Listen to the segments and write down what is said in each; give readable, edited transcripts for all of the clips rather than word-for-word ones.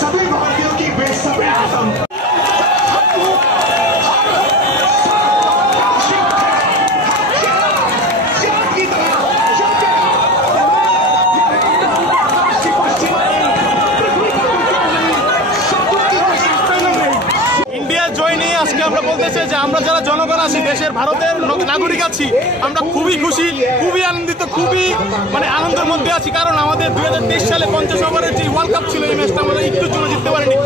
सभी भारतीयों की बेसब्री खत्म। আজকে আমরা বলতে চাই যে আমরা যারা জনগণ আছি, দেশের ভারতের নাগরিক আছি, আমরা খুবই খুশি, খুবই আনন্দিত, খুবই আনন্দের মধ্যে আছি। কারণ আমাদের 2023 সালে 50 ওভারের যে ওয়ার্ল্ড কাপ ছিল, এই ম্যাচটা আমরা একটু জন্য জিততে পারিনি।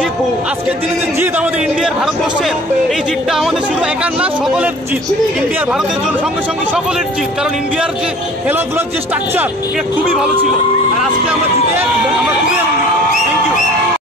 কিন্তু আজকের দিনে যে জিত আমাদের ইন্ডিয়ার ভারতবর্ষের, এই জিতটা আমাদের শুধু একার না, সকলের জিত। ইন্ডিয়ার ভারতের জন্য সঙ্গে সঙ্গে সকলের জিত। কারণ ইন্ডিয়ার যে খেলাধুলার যে স্ট্রাকচার, এটা খুবই ভালো ছিল। আর আজকে আমরা জিতে আমরা খুবই আনন্দিত। Thank you.